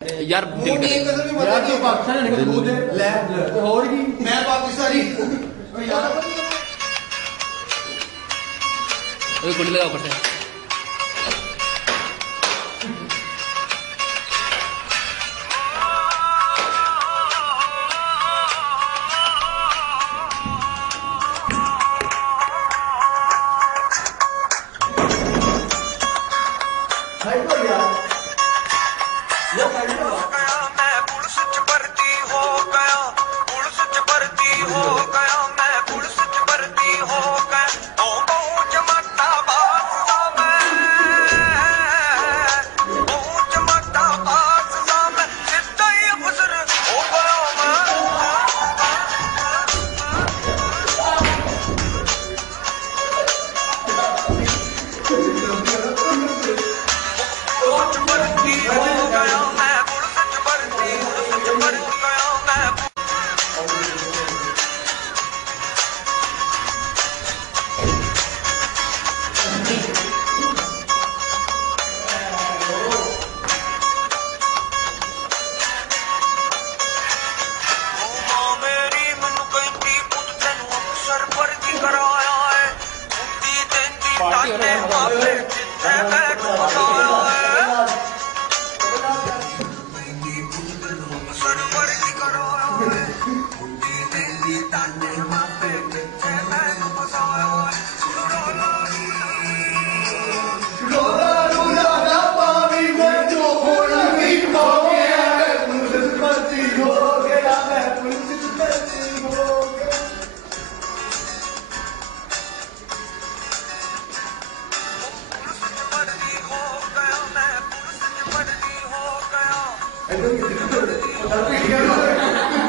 यार यार तू पाकिस्तान ने दूध ले और की मैं पाकिस्तानी यार ओए कुंडी लगा ऊपर से हाय तो यार ये साइड पे मैं पुलिस च भर्ती हो गया पुलिस च भर्ती हो गया मैं पुलिस च भर्ती हो गया ओ बहु जमाता बास सा मैं बहु जमाता बास सा मैं सीधा ही अफसर हो गया पार्टी हो रहा है I don't get it.